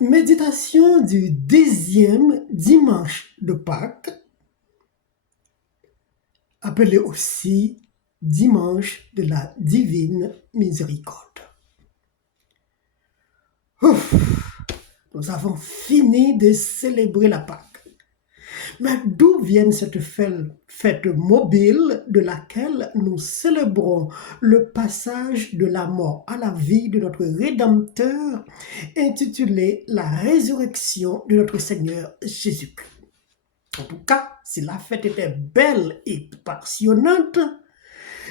Méditation du 10e dimanche de Pâques, appelé aussi dimanche de la divine miséricorde. Ouf, nous avons fini de célébrer la Pâques. Mais d'où vient cette fête mobile de laquelle nous célébrons le passage de la mort à la vie de notre Rédempteur, intitulée La résurrection de notre Seigneur Jésus-Christ? En tout cas, si la fête était belle et passionnante,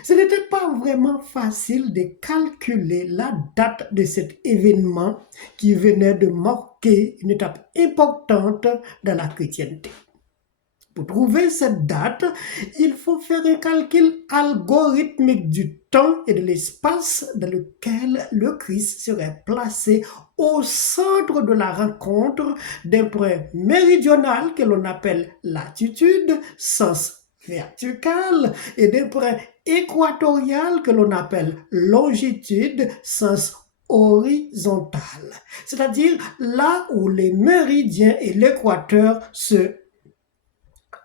ce n'était pas vraiment facile de calculer la date de cet événement qui venait de marquer une étape importante dans la chrétienté. Pour trouver cette date, il faut faire un calcul algorithmique du temps et de l'espace dans lequel le Christ serait placé au centre de la rencontre d'un point méridional que l'on appelle latitude, sens vertical, et d'un point équatorial que l'on appelle longitude, sens horizontal. C'est-à-dire là où les méridiens et l'équateur se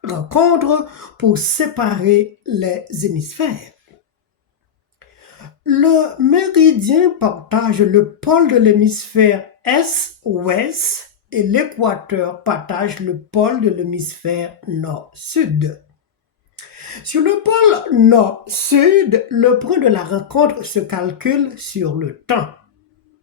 rencontrent pour séparer les hémisphères. Le méridien partage le pôle de l'hémisphère est-ouest et l'équateur partage le pôle de l'hémisphère nord-sud. Sur le pôle nord-sud, le point de la rencontre se calcule sur le temps,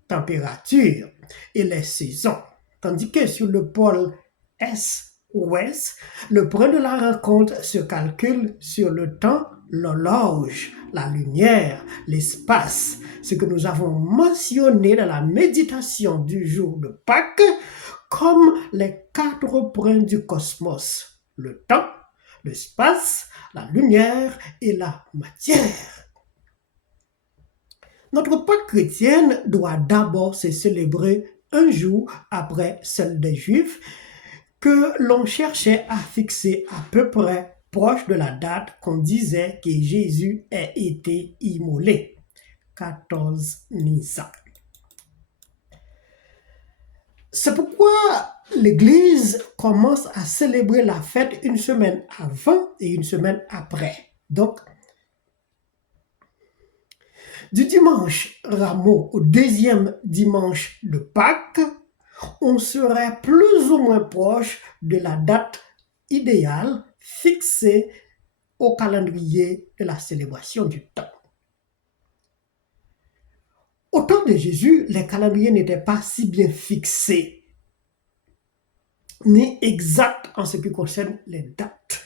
température et les saisons, tandis que sur le pôle est-ouest, le point de la rencontre se calcule sur le temps, l'horloge, la lumière, l'espace, ce que nous avons mentionné dans la méditation du jour de Pâques comme les 4 points du cosmos, le temps, l'espace, la lumière et la matière. Notre Pâques chrétienne doit d'abord se célébrer un jour après celle des Juifs, que l'on cherchait à fixer à peu près proche de la date qu'on disait que Jésus ait été immolé, 14 Nisan. C'est pourquoi l'Église commence à célébrer la fête une semaine avant et une semaine après. Donc, du dimanche Rameau au 2e dimanche de Pâques, on serait plus ou moins proche de la date idéale fixée au calendrier de la célébration du temps. Au temps de Jésus, les calendriers n'étaient pas si bien fixés, ni exacts en ce qui concerne les dates.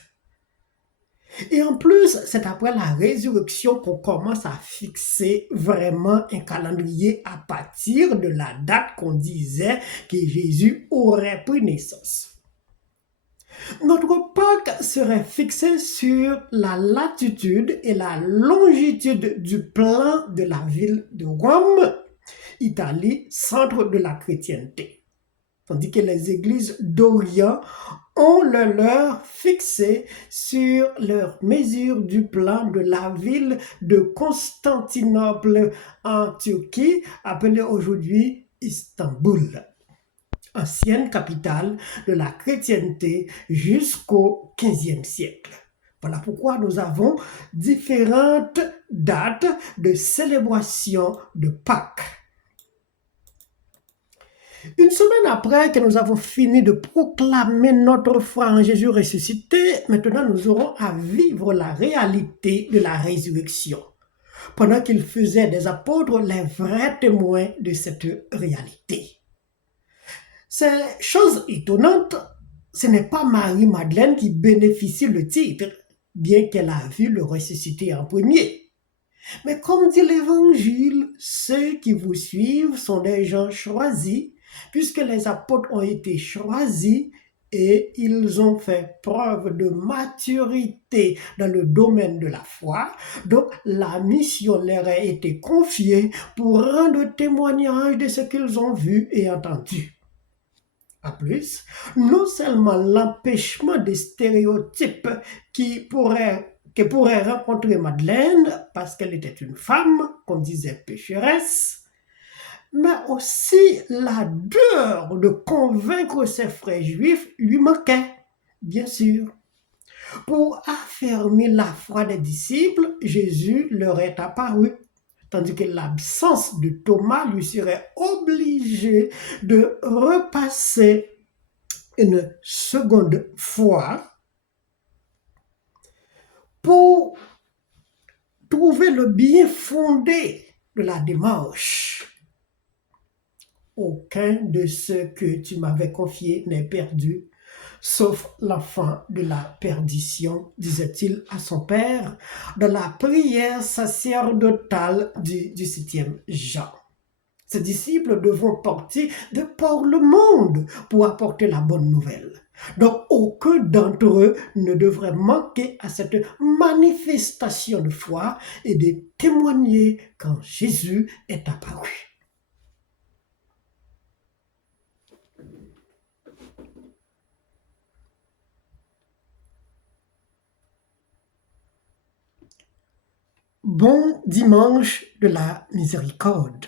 Et en plus, c'est après la résurrection qu'on commence à fixer vraiment un calendrier à partir de la date qu'on disait que Jésus aurait pris naissance. Notre Pâques serait fixé sur la latitude et la longitude du plan de la ville de Rome, Italie, centre de la chrétienté. Tandis que les églises d'Orient ont le leur fixé sur leur mesure du plan de la ville de Constantinople en Turquie, appelée aujourd'hui Istanbul, ancienne capitale de la chrétienté jusqu'au XVe siècle. Voilà pourquoi nous avons différentes dates de célébration de Pâques. Une semaine après que nous avons fini de proclamer notre foi en Jésus ressuscité, maintenant nous aurons à vivre la réalité de la résurrection, pendant qu'il faisait des apôtres les vrais témoins de cette réalité. C'est chose étonnante, ce n'est pas Marie-Madeleine qui bénéficie le titre, bien qu'elle a vu le ressuscité en premier. Mais comme dit l'Évangile, ceux qui vous suivent sont des gens choisis, puisque les apôtres ont été choisis et ils ont fait preuve de maturité dans le domaine de la foi. Donc, la mission leur a été confiée pour rendre témoignage de ce qu'ils ont vu et entendu. À plus, non seulement l'empêchement des stéréotypes que pourrait rencontrer Madeleine, parce qu'elle était une femme, qu'on disait pécheresse, mais aussi l'ardeur de convaincre ses frères juifs lui manquait, bien sûr. Pour affermir la foi des disciples, Jésus leur est apparu, tandis que l'absence de Thomas lui serait obligé de repasser une seconde fois pour trouver le bien fondé de la démarche. Aucun de ceux que tu m'avais confiés n'est perdu, sauf l'enfant de la perdition, disait-il à son père dans la prière sacerdotale du 7e Jean. Ses disciples devront partir de par le monde pour apporter la bonne nouvelle. Donc, aucun d'entre eux ne devrait manquer à cette manifestation de foi et de témoigner quand Jésus est apparu. Bon dimanche de la miséricorde.